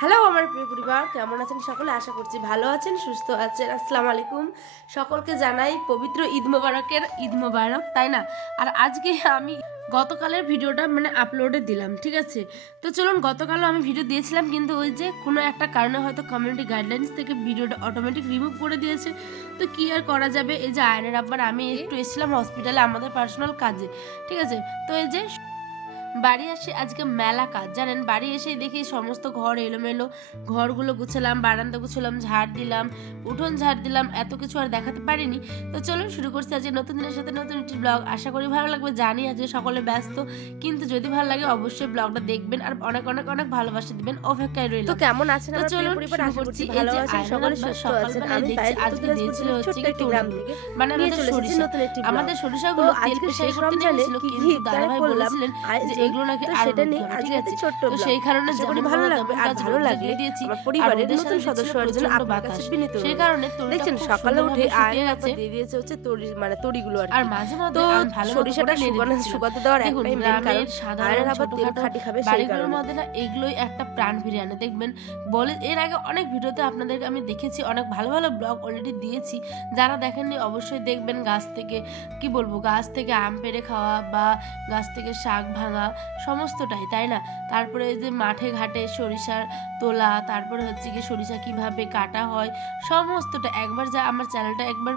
Hello আমার প্রিয় পরিবার, কেমন আছেন সকলে? আশা করছি ভালো আছেন, সুস্থ আছেন। আসসালামু আলাইকুম। সকলকে জানাই পবিত্র ঈদ মোবারক, তাই না? আর আজকে আমি গতকালের ভিডিওটা আপলোডে দিলাম, ঠিক আছে? তো চলুন, গতকালও আমি ভিডিও দিয়েছিলাম, কিন্তু ওই যে কোনো একটা কারণে হয়তো কমিউনিটি গাইডলাইন্স থেকে ভিডিওটা অটোমেটিক রিমুভ করে দিয়েছে। তো কি আর করা যাবে। এই যে আয়নের আব্বার আমি একটু এসেছিলাম হসপিটালে আমাদের পার্সোনাল কাজে, ঠিক আছে? তো এই যে বাড়ি আসি, আজকে মেলা কাজ জানেন। বাড়ি এসেই দেখি সমস্ত ঘর এলোমেলো, ঘরগুলো গুছালাম, বারান্দা গুছালাম, ঝাড় দিলাম, উঠোন ঝাড় দিলাম, এত কিছু আর দেখাতে পারিনি। তো চলুন শুরু করছি আজকে নতুন দিনের সাথে নতুন একটি ব্লগ। আশা করি ভালো লাগবে, জানি আজকে সকলে ব্যস্ত, কিন্তু যদি ভালো লাগে অবশ্যই ব্লগটা দেখবেন আর অনেক অনেক অনেক ভালোবাসা দিবেন, অপেক্ষায় রইল। তো কেমন আছেন আমার প্রিয় পরিবার? আশা করছি ভালো আছেন, সকলে সুস্থ আছেন। আমি আজকে দিয়েছিল হচ্ছে কি গ্রাম থেকে আমাদের সরিষাগুলো তেল পেশাই করতে নিয়েছিল, কিন্তু দাদাভাই বলেছিলেন যে এগুলো নাকি আর সেটা নেই। ঠিক আছে, তো সেই কারণে যেমন ভালো লাগবে আর ভালো লাগলে আমার পরিবারের নতুন সদস্য হওয়ার জন্য আপনার কাছে বিনীত, সেই কারণে দেখছেন সকালে উঠে আয়ন আপা দিয়ে দিয়েছে হচ্ছে তরিগুলো আর মাঝে মধ্যে ভালো সরিষাটা শুকাতে দেওয়ার একটাই মেইন কারণ আয়ন আপা তেল খাঁটি খাবে, সেই কারণে মধ্যে না এগুলোই একটা প্রাণ ফিরিয়ে আনে। দেখবেন বলে এর আগে অনেক ভিডিওতে আপনাদেরকে আমি দেখেছি, অনেক ভালো ভালো ব্লগ অলরেডি দিয়েছি, যারা দেখেননি অবশ্যই দেখবেন। গাছ থেকে কি বলবো, গাছ থেকে আম পেড়ে খাওয়া বা গাছ থেকে শাক ভাঙা সমস্তটাই, তাই না? তারপরে যে মাঠে ঘাটে সরিষার তোলা, তারপরে হচ্ছে কি সরিষা কিভাবে কাটা হয়, সমস্তটা একবার যা আমার চ্যানেলটা একবার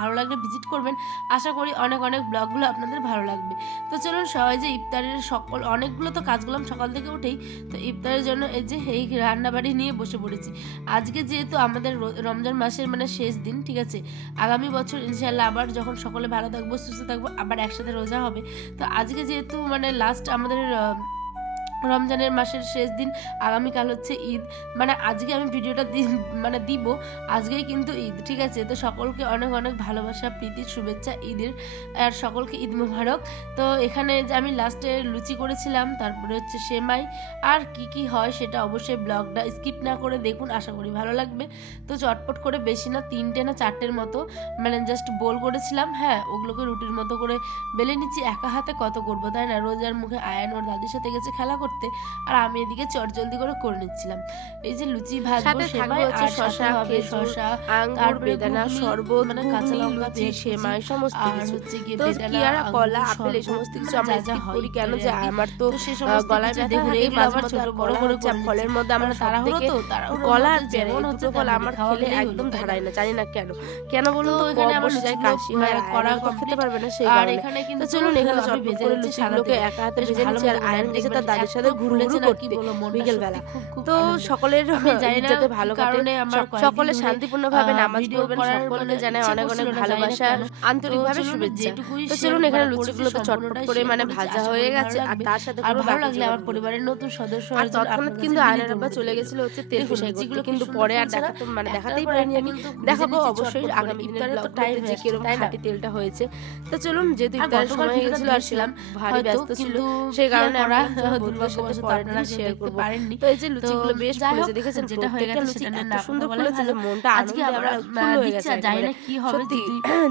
ভালো লাগলে ভিজিট করবেন। আশা করি অনেক অনেক ব্লগগুলো আপনাদের ভালো লাগবে। তো চলুন সবাই যে ইফতারের সকল অনেকগুলো তো কাজ করলাম সকাল থেকে উঠেই, তো ইফতারের জন্য এই যে এই রান্নাবাড়ি নিয়ে বসে পড়েছি। আজকে যেহেতু আমাদের রমজান মাসের শেষ দিন, ঠিক আছে? আগামী বছর ইনশাল্লাহ আবার যখন সকলে ভালো থাকবো সুস্থ থাকবো আবার একসাথে রোজা হবে। তো আজকে যেহেতু লাস্ট আমাদের রমজানের মাসের শেষ দিন, আগামীকাল হচ্ছে ঈদ, আজকে আমি ভিডিওটা দিব, আজকেই কিন্তু ঈদ, ঠিক আছে? তো সকলকে অনেক অনেক ভালোবাসা, প্রীতির শুভেচ্ছা ঈদের, আর সকলকে ঈদ মোবারক। তো এখানে যে আমি লাস্টে লুচি করেছিলাম, তারপরে হচ্ছে সেমাই, আর কি কি হয় সেটা অবশ্যই ব্লগটা স্কিপ না করে দেখুন, আশা করি ভালো লাগবে। তো চটপট করে, বেশি না 3টে না 4টের মতো জাস্ট বোল করেছিলাম, হ্যাঁ, ওগুলোকে রুটির মতো করে বেলে নিচ্ছি। একা হাতে কত করবো, তাই না? রোজার মুখে আয়ান ওর দাদির সাথে গেছে খেলা করতে, আর আমি এদিকে চটজলদি করে নিচ্ছিলাম। এই যে লুচি ভাজবো, সেমাই আর শসা হবে, শসা, আঙ্গুর, বেদানা, শরবত, কাঁচা লঙ্কা, সেমাই, সমস্ত কিছু হচ্ছে গিয়ে বেদানা, কলা, আপেল, এই সমস্ত কিছু আমরা স্কিপ করি কেন, যে আমার তো গলায় ব্যথা থাকে, এই মাঝে মধ্যে ছোট বড় করে ফলের মধ্যে আমরা তাড়াহুড়ো, তো কলা আর পেয়ারা এই দুটো ফল আমার খেলে একদম ধারায় না, জানি না কেন বলুন তো? এখানে আমার যায় কাশি হয়, কড়া খেতে পারবে না, সেই কারণে। তো চলুন এখানে চটপট করে লুচিগুলোকে একা হাতে ভেজে নিচ্ছি, আর আয়ন গেছে তার দাদির সাথে ঘুরু করতে বিকেল বেলা। তো সকলের যাতে ভালো কাটে, সকলে শান্তিপূর্ণভাবে নামাজ পড়বেন, সকলকে জানাই অনেক অনেক ভালোবাসা, আন্তরিকভাবে শুভেচ্ছা। তো চলুন এখানে লুচিগুলো তো চটপট করে ভাজা হয়ে গেছে, আর তার সাথে আর ভালো লাগলে আমার পরিবারের নতুন সদস্য, আর তৎক্ষণাৎ কিন্তু আয়নের আব্বা চলে গেছিল হচ্ছে তেল পেশাই করতে, কিন্তু পরে আর দেখাতেই পারিনি আমি। দেখাবো অবশ্যই আগামী ইফতারে, তো টাইম যে কিরকম খাঁটি তেলটা হয়েছে। তো চলুন, যেহেতু ইফতারের সময় হয়ে গেছিল আর ছিলাম ভারী ব্যস্ত ছিল, সেই কারণে আমরা দুর্ভাগ্যবশত আপনারা শেয়ার করতে পারেননি। তো এই যে লুচিগুলো বেশ ফুলেছে, দেখেছেন প্রত্যেকটা লুচি এত সুন্দর ফুলেছে যে মনটা আজকে আমরা ফুল হয়ে গেছে, জানি না কি হবে।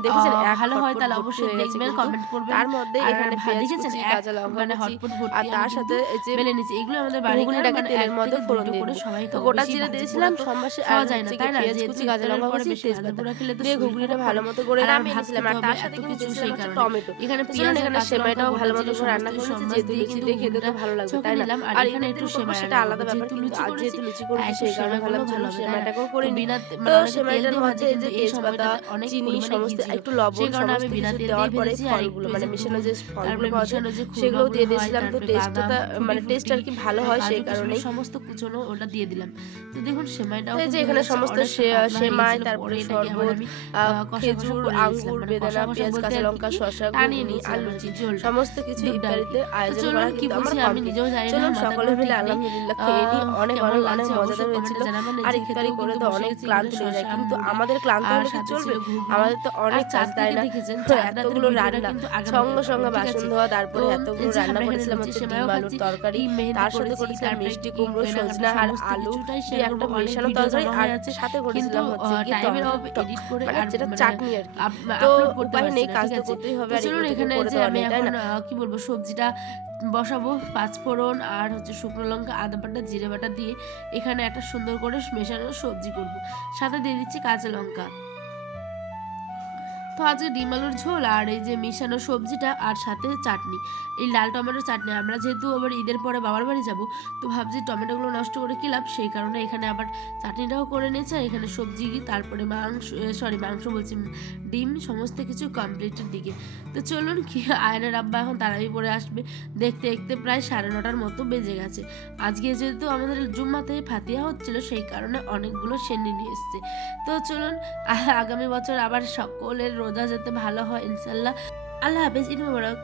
দেখেছেন ভালো হয় তাহলে অবশ্যই দেখবেন, কমেন্ট করবেন। তার মধ্যে এখানে দেখেছেন কাঁচা লঙ্কা হটপট ভর্তি, আর তার সাথে এই যে বেলে নিচে এগুলো আমাদের বাড়ি ঘুগনিটাকে তেলের মধ্যে ফোড়ন দিয়ে সবাই তো গোটা জিরে দিয়েছিলাম, সম্বাসে খাওয়া যায় না, তাই না? পেঁয়াজ কুচি, কাঁচা লঙ্কা কুচি, তেজপাতা দিয়ে ঘুগনিটা ভালো মতো করে নামিয়ে নিয়েছিলাম, আর তার সাথে কিন্তু দিয়েছিলাম হচ্ছে টমেটো। এখানে পেঁয়াজ, এখানে সেমাইটাও ভালো মতো করে রান্না করেছি, যেহেতু লুচি দিয়ে খেতে তো ভালো লাগবে, তাই না? আর এখানে একটু সেমাই সেটা আলাদা ব্যাপার, কিন্তু যেহেতু লুচি করেছি সেই কারণে ভালো চলো সেমাইটাকেও করে নিই। তো সেমাইটার মধ্যে এই যে তেজপাতা, চিনি, সমস্ত একটু লবণ, সমস্ত কিছু দেওয়ার পরে ফলগুলো মেশানো যে ফলগুলো পাওয়া যায় সেগুলোও দিয়ে দিয়েছিলাম। তো টেস্টটা টেস্ট আর কি ভালো হয়, সেই কারণে সমস্ত কুচনো ওটা দিয়ে দিলাম। তো দেখুন সেমাইটাও এই যে এখানে সমস্ত সেমাই, তারপরে শরবত, খেজুর, আঙ্গুর, বেদানা, পেঁয়াজ, কাঁচা লঙ্কা, শসা, ঘুগনি, আর লুচি সমস্ত কিছু ইফতারিতে আয়োজন করা কিন্তু আমার কমপ্লিট। চলুন সকলে মিলে আলহামদুলিল্লাহ খেয়ে নিই, অনেক অনেক অনেক মজাদার হয়েছিল। আর ইফতারি করে তো অনেক ক্লান্ত হয়ে যায়, কিন্তু আমাদের ক্লান্ত হলে কি চলবে? আমাদের তো অনেক কাজ, তাই না? এতগুলো রান্না, সঙ্গে সঙ্গে বাসন ধোয়া, তারপরে এতগুলো রান্না করেছিলাম হচ্ছে ডিম আলুর তরকারি, তার সাথে করেছিলাম মিষ্টি কুমড়ো, সজনা আর আলু দিয়ে একটা মেশানো তরকারি, আর সাথে করেছিলাম হচ্ছে যেটা চাটনি আর কি। তো উপায় নেই, কাজ তো করতেই হবে, আর এখানে যে আমি এখন কি বলবো সবজিটা বসাবো পাঁচফোড়ন আর শুকনো লঙ্কা, আদা বাটা, জিরে বাটা দিয়ে এখানে একটা সুন্দর করে মেশানো সবজি করব। সাথে দিয়ে দিচ্ছি কাঁচা লঙ্কা। তো আজকে ডিম আলুর ঝোল আর এই যে মিশানো সবজিটা আর সাথে চাটনি, এই লাল টমেটোর চাটনি। আমরা যেহেতু আবার ঈদের পরে বাবার বাড়ি যাব, তো ভাবছি টমেটোগুলো নষ্ট করে কি লাভ, সেই কারণে এখানে আবার চাটনিটাও করে নিয়েছে। আর এখানে সবজি, তারপরে মাংস বলছি, ডিম, সমস্ত কিছু কমপ্লিটের দিকে। তো চলুন, কি আয়নের আব্বা এখন তাড়াতাড়ি পরে আসবে, দেখতে দেখতে প্রায় 9:30 মতো বেজে গেছে। আজকে যেহেতু আমাদের জুম্মাতে ফাতিহা হচ্ছিল, সেই কারণে অনেকগুলো সেন্নি নিয়ে এসছে। তো চলুন, আগামী বছর আবার সকলের রোজা যাতে ভালো হয় ইনশাল্লাহ। আল্লাহ হাফেজ, ঈদ মোবারক।